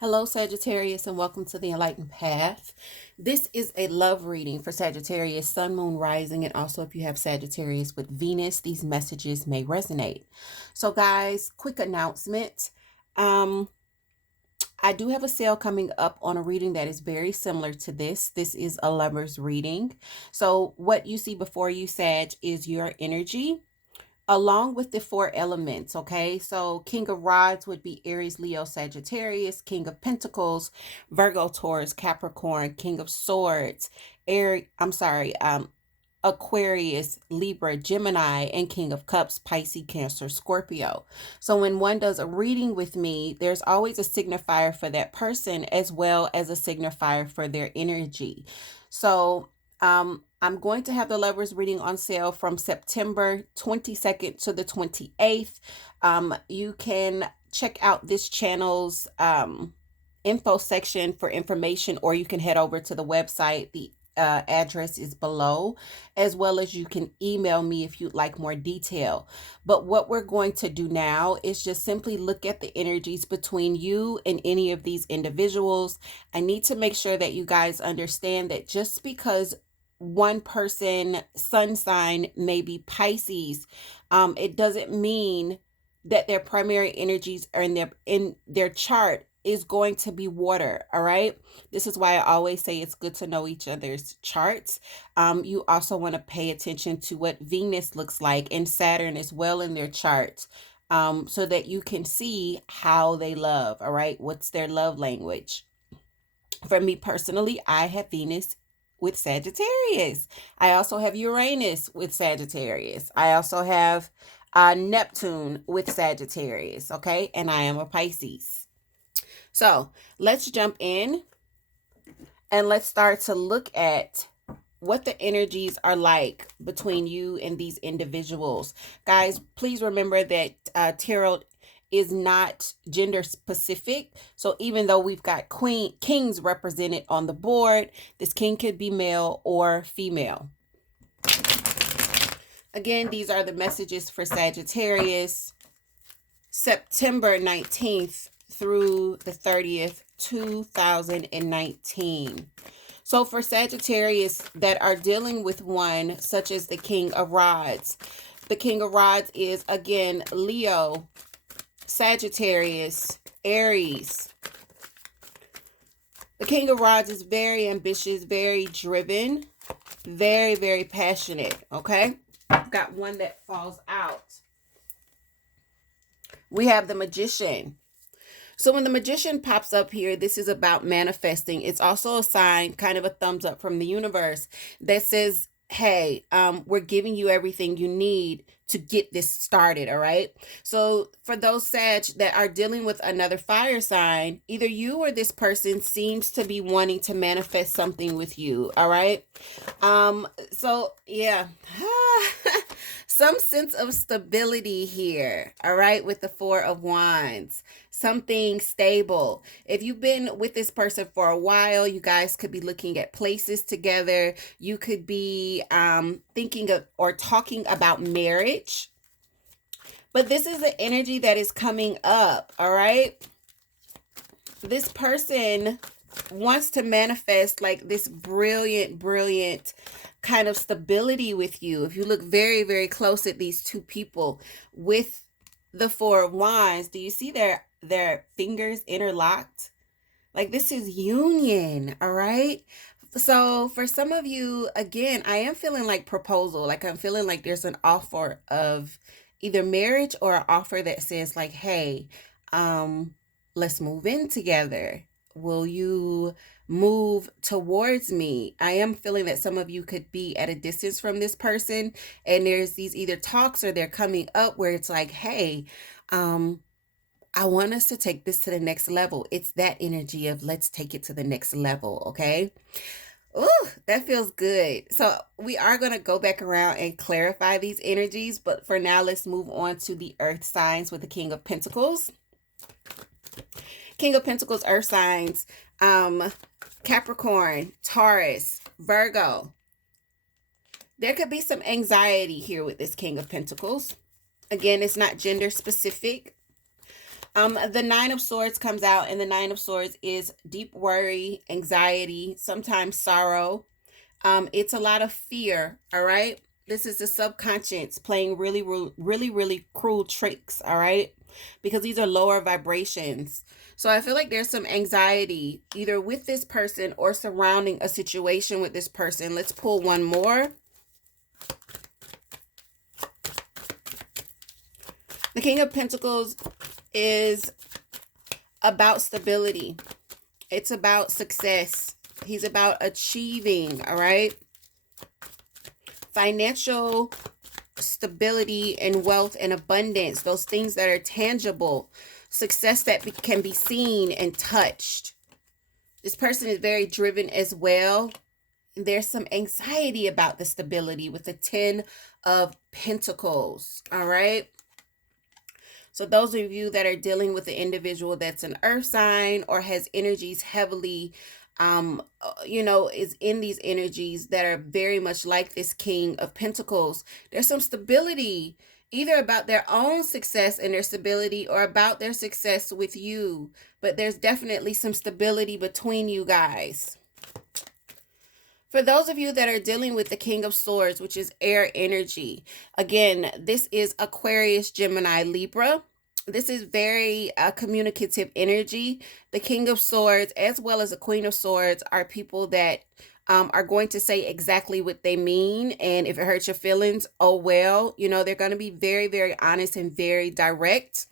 Hello, Sagittarius, and welcome to the Enlightened Path. This is a love reading for Sagittarius, Sun, Moon, Rising, and also if you have Sagittarius with Venus, these messages may resonate. So, guys, quick announcement. Um, I do have a sale coming up on a reading that is very similar to this. This is a lover's reading. So, what you see before you, Sag, is your energy along with the four elements. Okay, so King of Rods would be Aries, Leo, Sagittarius. King of Pentacles, Virgo, Taurus, Capricorn. King of Swords, Aquarius, Libra, Gemini. And King of Cups, Pisces, Cancer, Scorpio. So when one does a reading with me, there's always a signifier for that person as well as a signifier for their energy. So I'm going to have the lovers reading on sale from September 22nd to the 28th. You can check out this channel's info section for information, or you can head over to the website. The address is below, as well as you can email me if you'd like more detail. But what we're going to do now is just simply look at the energies between you and any of these individuals. I need to make sure that you guys understand that just because one person sun sign may be Pisces, it doesn't mean that their primary energies are in their chart is going to be water. All right, this is why I always say it's good to know each other's charts. You also want to pay attention to what Venus looks like and Saturn as well in their charts, so that you can see how they love. All right, what's their love language? For me personally, I have Venus with Sagittarius. I also have Uranus with Sagittarius. I also have Neptune with Sagittarius. Okay, and I am a Pisces. So let's jump in and let's start to look at what the energies are like between you and these individuals. Guys, please remember that tarot is not gender specific. So even though we've got kings represented on the board, this king could be male or female. Again, these are the messages for Sagittarius, September 19th through the 30th, 2019. So for Sagittarius that are dealing with one such as the King of Rods, the King of Rods is again Leo, Sagittarius, Aries. The King of Rods is very ambitious, very driven, very, very passionate. Okay, I've got one that falls out. We have the Magician. So when the Magician pops up here, this is about manifesting. It's also a sign, kind of a thumbs up from the universe that says, hey, we're giving you everything you need to get this started. All right. So for those Sag that are dealing with another fire sign, either you or this person seems to be wanting to manifest something with you. All right. So yeah, some sense of stability here. All right. With the Four of Wands, something stable. If you've been with this person for a while, you guys could be looking at places together. You could be thinking of or talking about marriage. But this is the energy that is coming up, all right? This person wants to manifest like this brilliant, brilliant kind of stability with you. If you look very, very close at these two people with the Four of Wands, do you see their fingers interlocked? Like this is union, all right? So for some of you, again, I am feeling like proposal. Like I'm feeling like there's an offer of either marriage or an offer that says like, hey, let's move in together. Will you move towards me? I am feeling that some of you could be at a distance from this person, and there's these either talks or they're coming up where it's like, hey, I want us to take this to the next level. It's that energy of let's take it to the next level, okay? Ooh, that feels good. So we are going to go back around and clarify these energies, but for now, let's move on to the earth signs with the King of Pentacles. King of Pentacles, earth signs, Capricorn, Taurus, Virgo. There could be some anxiety here with this King of Pentacles. Again, it's not gender specific. The Nine of Swords comes out, and the Nine of Swords is deep worry, anxiety, sometimes sorrow. It's a lot of fear, all right? This is the subconscious playing really cruel tricks, all right? Because these are lower vibrations. So I feel like there's some anxiety either with this person or surrounding a situation with this person. Let's pull one more. The King of Pentacles is about stability. It's about success. He's about achieving, all right? Financial stability and wealth and abundance, those things that are tangible, success that can be seen and touched. This person is very driven as well. There's some anxiety about the stability with the 10 of Pentacles, all right? So those of you that are dealing with an individual that's an earth sign or has energies heavily, is in these energies that are very much like this King of Pentacles, there's some stability either about their own success and their stability or about their success with you. But there's definitely some stability between you guys. For those of you that are dealing with the King of Swords, which is air energy, again, this is Aquarius, Gemini, Libra. This is very communicative energy. The King of Swords, as well as the Queen of Swords, are people that are going to say exactly what they mean. And if it hurts your feelings, oh well. They're going to be very honest and very direct.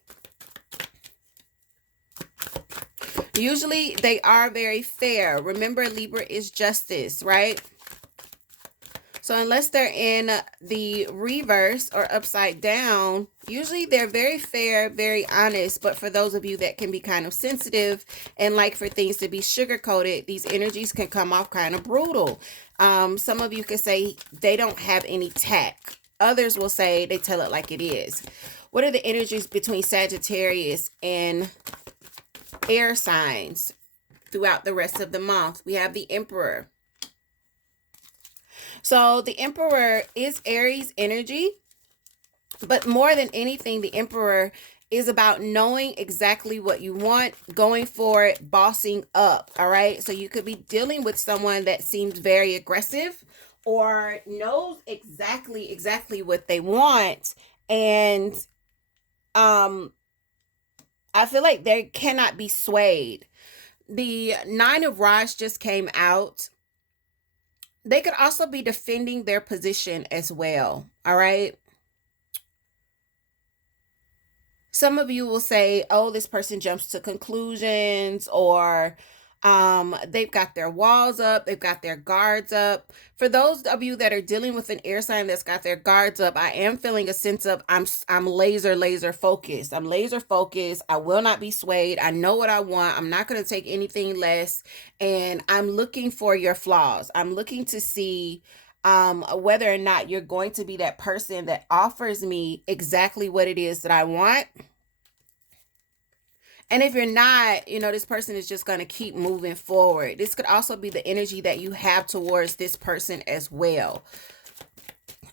Usually they are very fair. Remember, Libra is justice, right? So unless they're in the reverse or upside down, usually they're very fair, very honest. But for those of you that can be kind of sensitive and like for things to be sugar-coated, these energies can come off kind of brutal. Some of you can say they don't have any tact. Others will say they tell it like it is. What are the energies between Sagittarius and air signs throughout the rest of the month? We have the Emperor. So the Emperor is Aries energy, but more than anything, the Emperor is about knowing exactly what you want, going for it, bossing up, all right? So you could be dealing with someone that seems very aggressive or knows exactly what they want, and I feel like they cannot be swayed. The Nine of Rods just came out. They could also be defending their position as well, all right? Some of you will say, oh, this person jumps to conclusions, or they've got their walls up, they've got their guards up. For those of you that are dealing with an air sign that's got their guards up, I am feeling a sense of I'm laser focused. I'm laser focused. I will not be swayed. I know what I want. I'm not going to take anything less. And I'm looking for your flaws. I'm looking to see whether or not you're going to be that person that offers me exactly what it is that I want. And if you're not, this person is just going to keep moving forward. This could also be the energy that you have towards this person as well,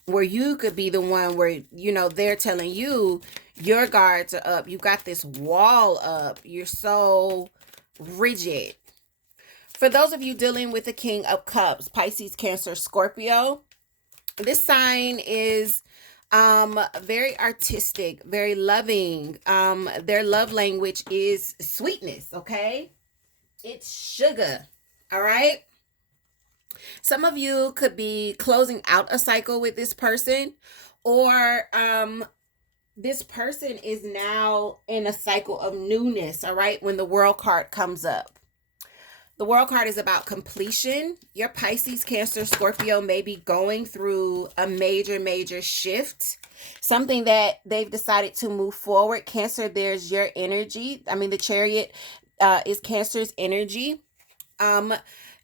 where you could be the one where, they're telling you your guards are up. You got this wall up. You're so rigid. For those of you dealing with the King of Cups, Pisces, Cancer, Scorpio, this sign is very artistic, very loving. Their love language is sweetness, okay? It's sugar, all right? Some of you could be closing out a cycle with this person, or this person is now in a cycle of newness, all right, when the World card comes up. The World card is about completion. Your Pisces, Cancer, Scorpio may be going through a major shift. Something that they've decided to move forward. Cancer, there's your energy. I mean, the Chariot is Cancer's energy.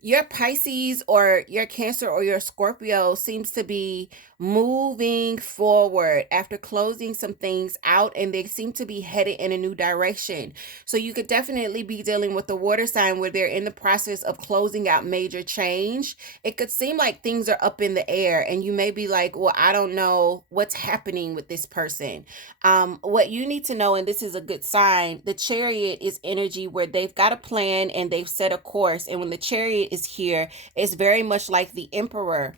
Your Pisces or your Cancer or your Scorpio seems to be moving forward after closing some things out, and they seem to be headed in a new direction. So you could definitely be dealing with the water sign where they're in the process of closing out major change. It could seem like things are up in the air, and you may be like, well, I don't know what's happening with this person. What you need to know, and this is a good sign, the Chariot is energy where they've got a plan and they've set a course. And when the Chariot is here, it's very much like the Emperor.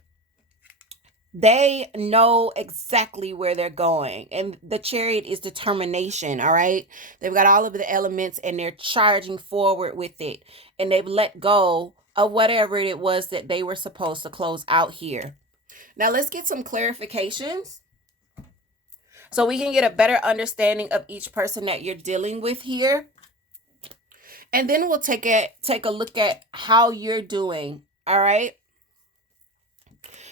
They know exactly where they're going. And the Chariot is determination, all right? They've got all of the elements and they're charging forward with it. And they've let go of whatever it was that they were supposed to close out here. Now let's get some clarifications so we can get a better understanding of each person that you're dealing with here. And then we'll take a look at how you're doing. All right.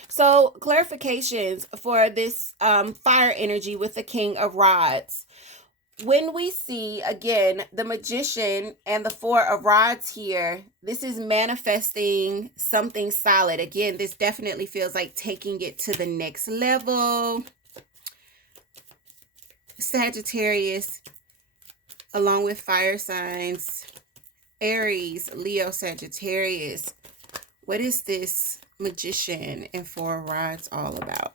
So clarifications for this fire energy with the King of Rods. When we see, again, the Magician and the Four of Rods here, this is manifesting something solid. Again, this definitely feels like taking it to the next level. Sagittarius, along with fire signs, Aries, Leo, Sagittarius. What is this Magician and Four of Rods all about?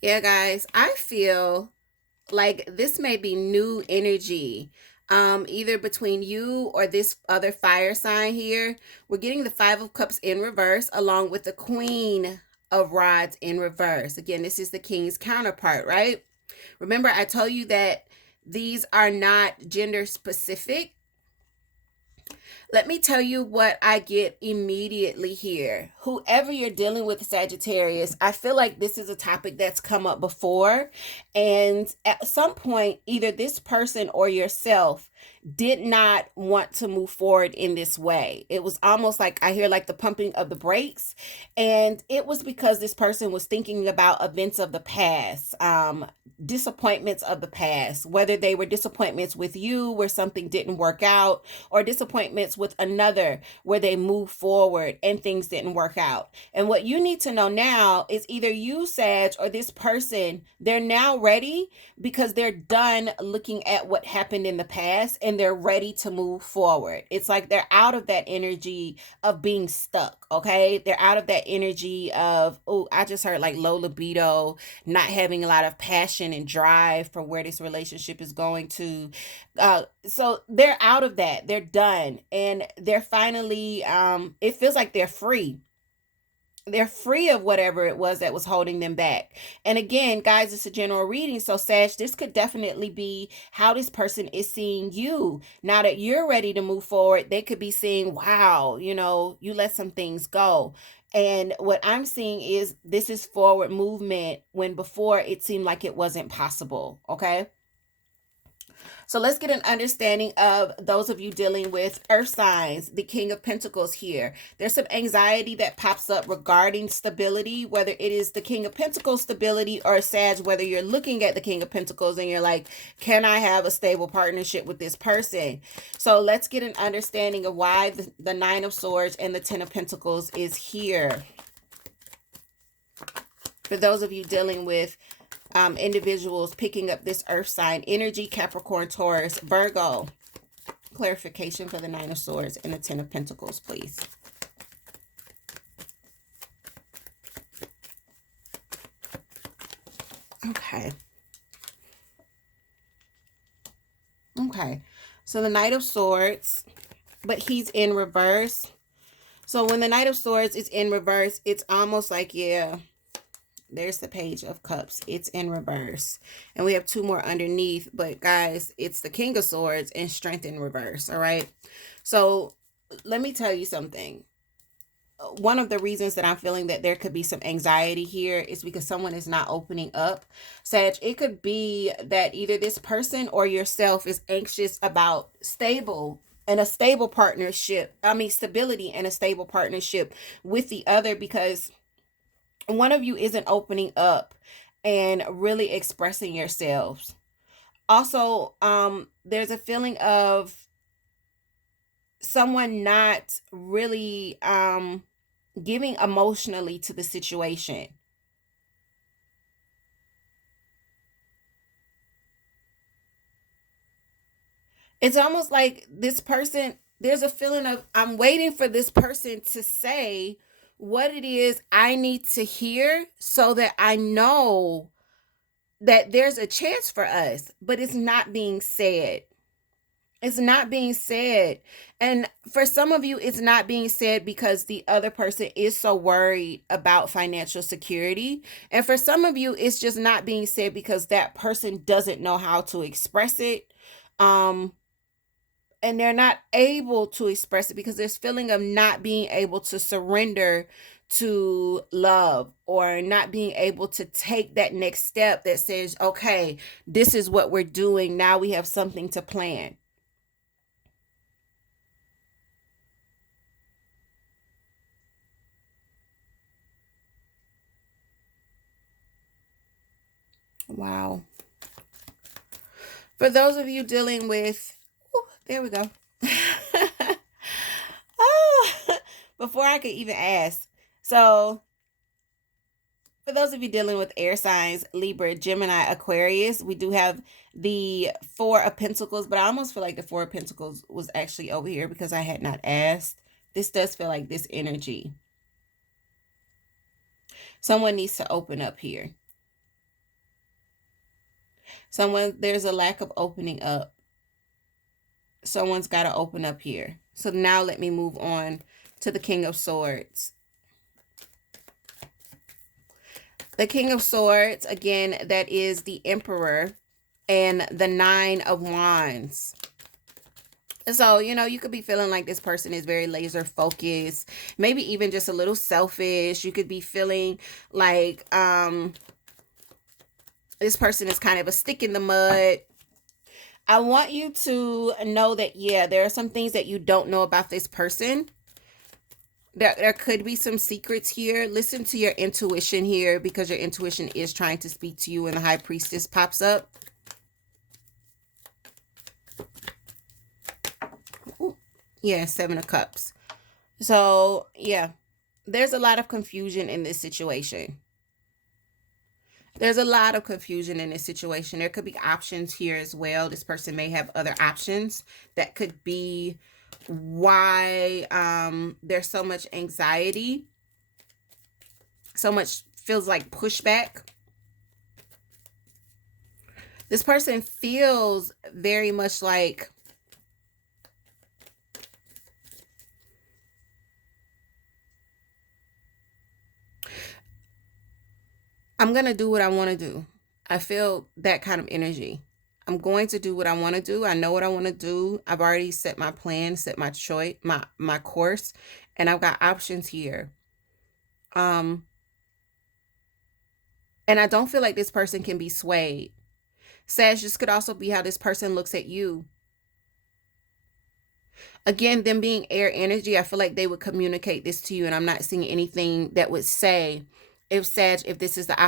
Yeah, guys, I feel like this may be new energy, either between you or this other fire sign here. We're getting the Five of Cups in reverse along with the Queen of Rods in reverse. Again, this is the King's counterpart, right? Remember, I told you that these are not gender specific. Let me tell you what I get immediately here. Whoever you're dealing with, Sagittarius, I feel like this is a topic that's come up before. And at some point, either this person or yourself did not want to move forward in this way. It was almost like I hear like the pumping of the brakes. And it was because this person was thinking about events of the past, disappointments of the past, whether they were disappointments with you where something didn't work out, or disappointments with another where they moved forward and things didn't work out. And what you need to know now is either you, Sag, or this person, they're now ready because they're done looking at what happened in the past and they're ready to move forward. It's like they're out of that energy of being stuck, okay? They're out of that energy of, oh, I just heard like low libido, not having a lot of passion and drive for where this relationship is going to. So they're out of that. They're done. And they're finally, it feels like they're free. They're free of whatever it was that was holding them back. And again, guys, it's a general reading. So, Sag, this could definitely be how this person is seeing you. Now that you're ready to move forward, they could be seeing, wow, you let some things go. And what I'm seeing is this is forward movement when before it seemed like it wasn't possible. Okay. So let's get an understanding of those of you dealing with earth signs, the King of Pentacles here. There's some anxiety that pops up regarding stability, whether it is the King of Pentacles stability or Sag, whether you're looking at the King of Pentacles and you're like, can I have a stable partnership with this person? So let's get an understanding of why the Nine of Swords and the Ten of Pentacles is here. For those of you dealing with individuals picking up this earth sign energy, Capricorn, Taurus, Virgo. Clarification for the Nine of Swords and the Ten of Pentacles, please. Okay. Okay. So the Knight of Swords, but he's in reverse. So when the Knight of Swords is in reverse, it's almost like, yeah, there's the Page of Cups. It's in reverse. And we have two more underneath. But guys, it's the King of Swords and Strength in reverse. All right. So let me tell you something. One of the reasons that I'm feeling that there could be some anxiety here is because someone is not opening up. Sag, it could be that either this person or yourself is anxious about stability and a stable partnership with the other, because one of you isn't opening up and really expressing yourselves. Also, there's a feeling of someone not really giving emotionally to the situation. It's almost like this person, there's a feeling of I'm waiting for this person to say what it is I need to hear so that I know that there's a chance for us, but it's not being said. It's not being said. And for some of you, it's not being said because the other person is so worried about financial security. And for some of you, it's just not being said because that person doesn't know how to express it. Um, and they're not able to express it because there's feeling of not being able to surrender to love, or not being able to take that next step that says, okay, this is what we're doing, now we have something to plan. Wow. For those of you dealing with, ooh, there we go. Oh, before I could even ask. So, for those of you dealing with air signs, Libra, Gemini, Aquarius, we do have the Four of Pentacles, but I almost feel like the Four of Pentacles was actually over here because I had not asked. This does feel like this energy. Someone needs to open up here. There's a lack of opening up. Someone's got to open up here. So now let me move on to the King of Swords. The King of Swords, again, that is the Emperor, and the Nine of Wands. So, you could be feeling like this person is very laser focused, maybe even just a little selfish. You could be feeling like this person is kind of a stick in the mud. I want you to know that, yeah, there are some things that you don't know about this person. There could be some secrets here. Listen to your intuition here, because your intuition is trying to speak to you when the High Priestess pops up. Ooh, yeah, Seven of Cups. So, yeah, there's a lot of confusion in this situation. There's a lot of confusion in this situation. There could be options here as well. This person may have other options. That could be why there's so much anxiety, so much feels like pushback. This person feels very much like I'm going to do what I want to do. I feel that kind of energy. I'm going to do what I want to do. I know what I want to do. I've already set my plan, set my choice, my course, and I've got options here. And I don't feel like this person can be swayed. Sag, this could also be how this person looks at you. Again, them being air energy, I feel like they would communicate this to you, and I'm not seeing anything that would say, if this is the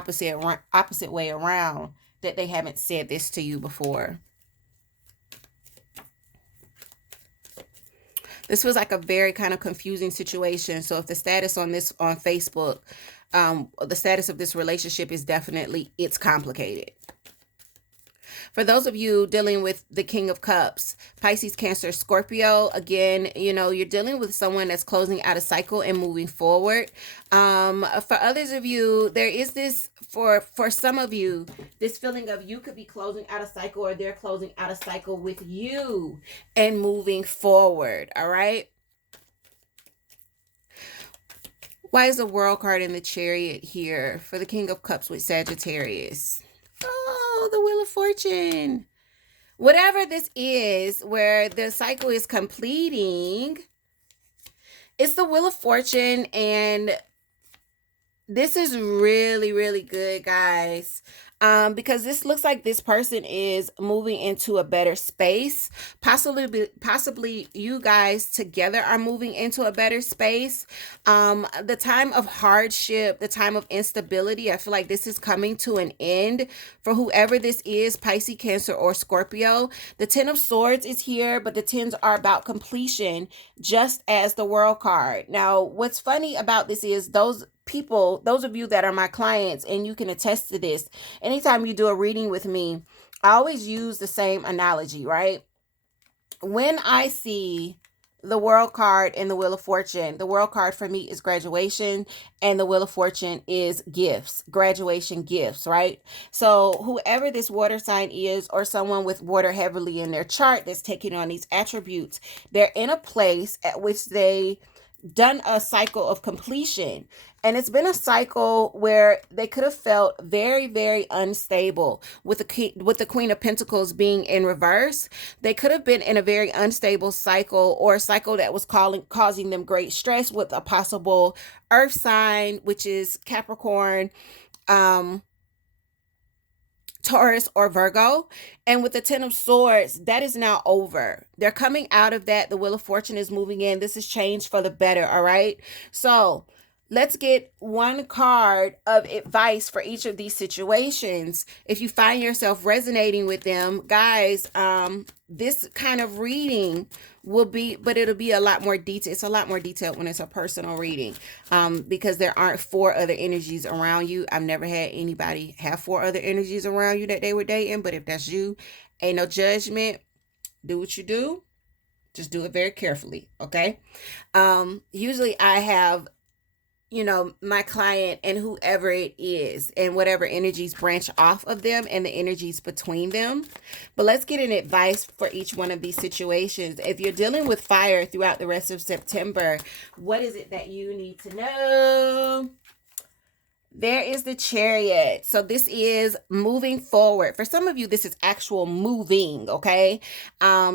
opposite way around, that they haven't said this to you before. This was like a very kind of confusing situation. So if the status on Facebook, the status of this relationship is definitely, it's complicated. For those of you dealing with the King of Cups, Pisces, Cancer, Scorpio, again, you're dealing with someone that's closing out a cycle and moving forward. For others of you, there is this, for some of you, this feeling of you could be closing out a cycle, or they're closing out a cycle with you and moving forward. All right. Why is the World card in the Chariot here for the King of Cups with Sagittarius? Oh, the Wheel of Fortune. Whatever this is, where the cycle is completing, it's the Wheel of Fortune, and this is really, really good, guys. Because this looks like this person is moving into a better space. Possibly you guys together are moving into a better space. The time of hardship, the time of instability, I feel like this is coming to an end for whoever this is, Pisces, Cancer, or Scorpio. The Ten of Swords is here, but the tens are about completion, just as the World card. Now, what's funny about this is those people, those of you that are my clients, and you can attest to this, anytime you do a reading with me, I always use the same analogy, right? When I see the World card and the Wheel of Fortune, the World card for me is graduation, and the Wheel of Fortune is gifts, graduation gifts, right? So whoever this water sign is, or someone with water heavily in their chart that's taking on these attributes, they're in a place at which they done a cycle of completion, and it's been a cycle where they could have felt very, very unstable with the Queen of Pentacles being in reverse. They could have been in a very unstable cycle, or a cycle that was causing them great stress, with a possible earth sign, which is Capricorn, Taurus, or Virgo. And with the Ten of Swords, that is now over. They're coming out of that. The Wheel of Fortune is moving in. This is change for the better, all right? So let's get one card of advice for each of these situations. If you find yourself resonating with them, guys, this kind of reading will be, but it'll be a lot more detailed. It's a lot more detailed when it's a personal reading, because there aren't four other energies around you. I've never had anybody have four other energies around you that they were dating, but if that's you, ain't no judgment. Do what you do. Just do it very carefully, okay? Usually I have, my client and whoever it is, and whatever energies branch off of them, and the energies between them. But let's get an advice for each one of these situations. If you're dealing with fire throughout the rest of September, what is it that you need to know? There is the Chariot. So this is moving forward. For some of you, this is actual moving, okay?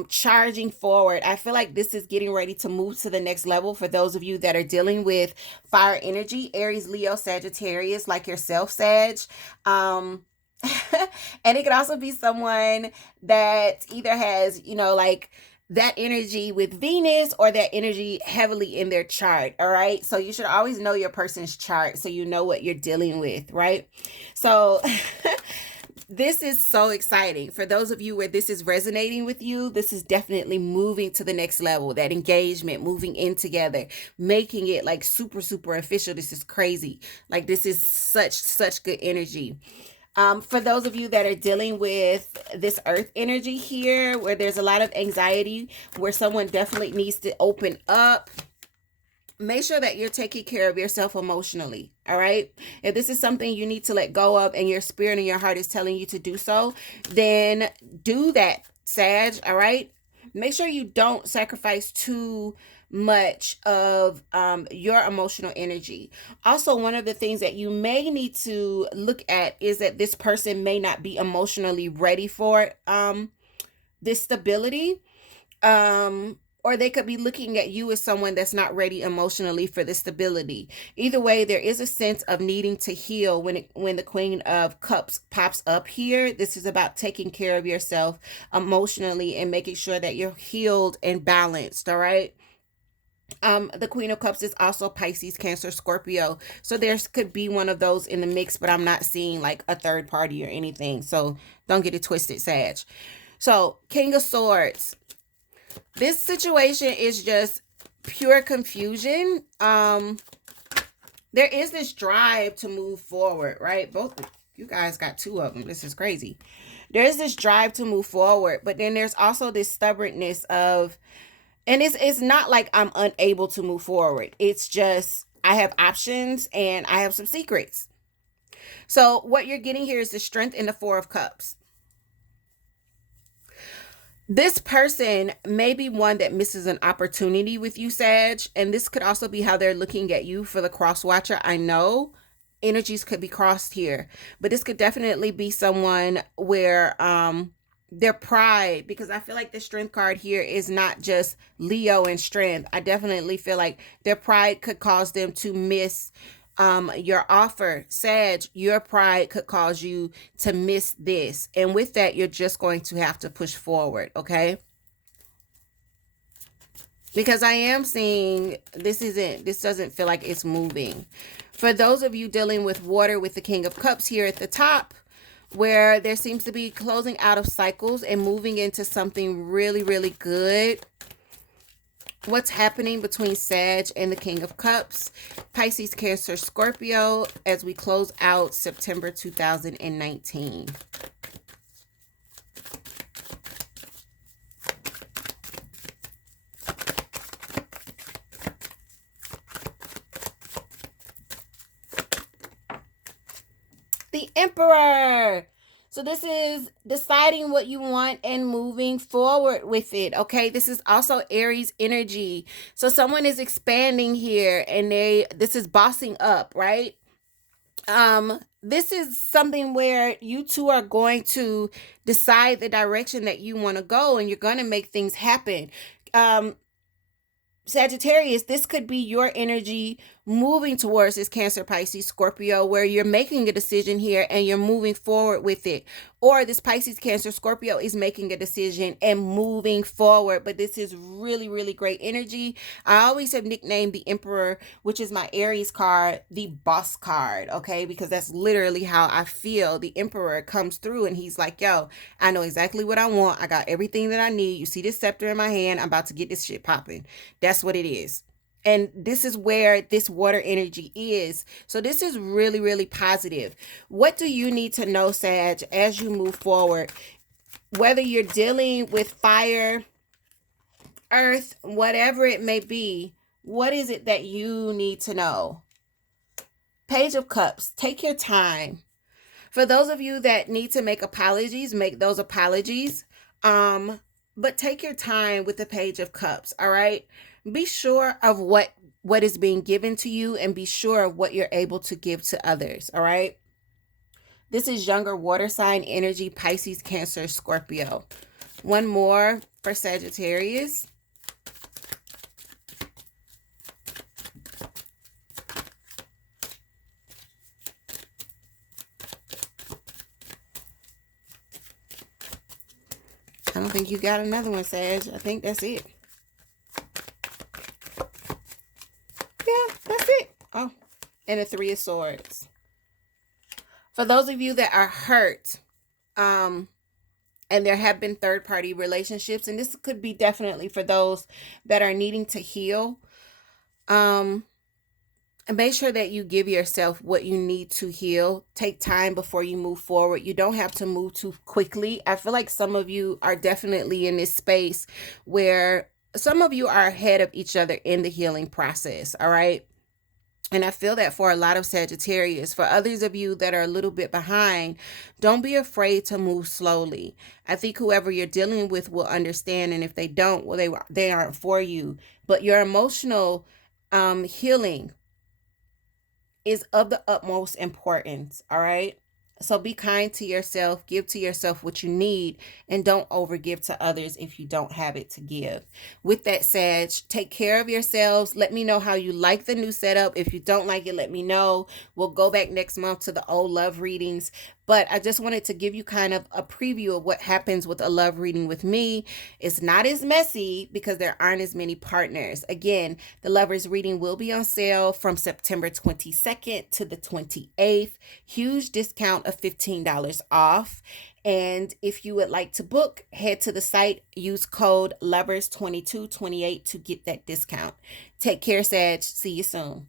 Charging forward. I feel like this is getting ready to move to the next level for those of you that are dealing with fire energy, Aries, Leo, Sagittarius, like yourself, Sag. And it could also be someone that either has, like that energy with Venus, or that energy heavily in their chart. All right. So you should always know your person's chart, so you know what you're dealing with. Right. So this is so exciting for those of you where this is resonating with you. This is definitely moving to the next level, that engagement, moving in together, making it like super, super official. This is crazy. Like, this is such good energy. For those of you that are dealing with this earth energy here, where there's a lot of anxiety, where someone definitely needs to open up, make sure that you're taking care of yourself emotionally, all right? If this is something you need to let go of, and your spirit and your heart is telling you to do so, then do that, Sag, all right? Make sure you don't sacrifice too much of your emotional energy. Also, one of the things that you may need to look at is that this person may not be emotionally ready for this stability, or they could be looking at you as someone that's not ready emotionally for the stability. Either way, there is a sense of needing to heal when the Queen of Cups pops up here. This is about taking care of yourself emotionally and making sure that you're healed and balanced, all right? The Queen of Cups is also Pisces, Cancer, Scorpio. So there could be one of those in the mix, but I'm not seeing like a third party or anything. So don't get it twisted, Sag. So King of Swords. This situation is just pure confusion. There is this drive to move forward, right? Both you guys got two of them. This is crazy. There is this drive to move forward, but then there's also this stubbornness of, and it's not like I'm unable to move forward. It's just I have options and I have some secrets. So what you're getting here is the Strength in the Four of Cups. This person may be one that misses an opportunity with you, Sag, and this could also be how they're looking at you for the cross watcher. I know energies could be crossed here, but this could definitely be someone where their pride, because I feel like the Strength card here is not just Leo and strength. I definitely feel like their pride could cause them to miss your offer, Sag, your pride could cause you to miss this. And with that, you're just going to have to push forward, okay? Because I am seeing this doesn't feel like it's moving. For those of you dealing with water with the King of Cups here at the top, where there seems to be closing out of cycles and moving into something really, really good. What's happening between Sag and the King of Cups, Pisces, Cancer, Scorpio, as we close out September 2019. The Emperor. So this is deciding what you want and moving forward with it. Okay. This is also Aries energy. So someone is expanding here and this is bossing up, right? This is something where you two are going to decide the direction that you want to go and you're going to make things happen. Sagittarius, this could be your energy moving towards this Cancer, Pisces, Scorpio, where you're making a decision here and you're moving forward with it. Or this Pisces, Cancer, Scorpio is making a decision and moving forward. But this is really, really great energy. I always have nicknamed the Emperor, which is my Aries card, the boss card, okay? Because that's literally how I feel. The Emperor comes through and he's like, yo, I know exactly what I want. I got everything that I need. You see this scepter in my hand. I'm about to get this shit popping. That's what it is. And this is where this water energy is. So this is really, really positive. What do you need to know, Sag, as you move forward? Whether you're dealing with fire, earth, whatever it may be, what is it that you need to know? Page of Cups. Take your time. For those of you that need to make apologies, make those apologies. But take your time with the Page of Cups, all right? Be sure of what is being given to you and be sure of what you're able to give to others, all right? This is younger water sign energy, Pisces, Cancer, Scorpio. One more for Sagittarius. I don't think you got another one, Sag. I think that's it. Yeah, that's it. Oh, and the Three of Swords. For those of you that are hurt, and there have been third-party relationships, and this could be definitely for those that are needing to heal, and make sure that you give yourself what you need to heal. Take time before you move forward. You don't have to move too quickly. I feel like some of you are definitely in this space where some of you are ahead of each other in the healing process, all right? And I feel that for a lot of Sagittarius. For others of you that are a little bit behind, don't be afraid to move slowly. I think whoever you're dealing with will understand. And if they don't, well, they aren't for you. But your emotional healing is of the utmost importance, all right? So be kind to yourself, give to yourself what you need, and don't overgive to others if you don't have it to give. With that, Sag, take care of yourselves. Let me know how you like the new setup. If you don't like it, let me know. We'll go back next month to the old love readings. But I just wanted to give you kind of a preview of what happens with a love reading with me. It's not as messy because there aren't as many partners. Again, the lovers reading will be on sale from September 22nd to the 28th. Huge discount of $15 off. And if you would like to book, head to the site, use code LOVERS2228 to get that discount. Take care, Sag. See you soon.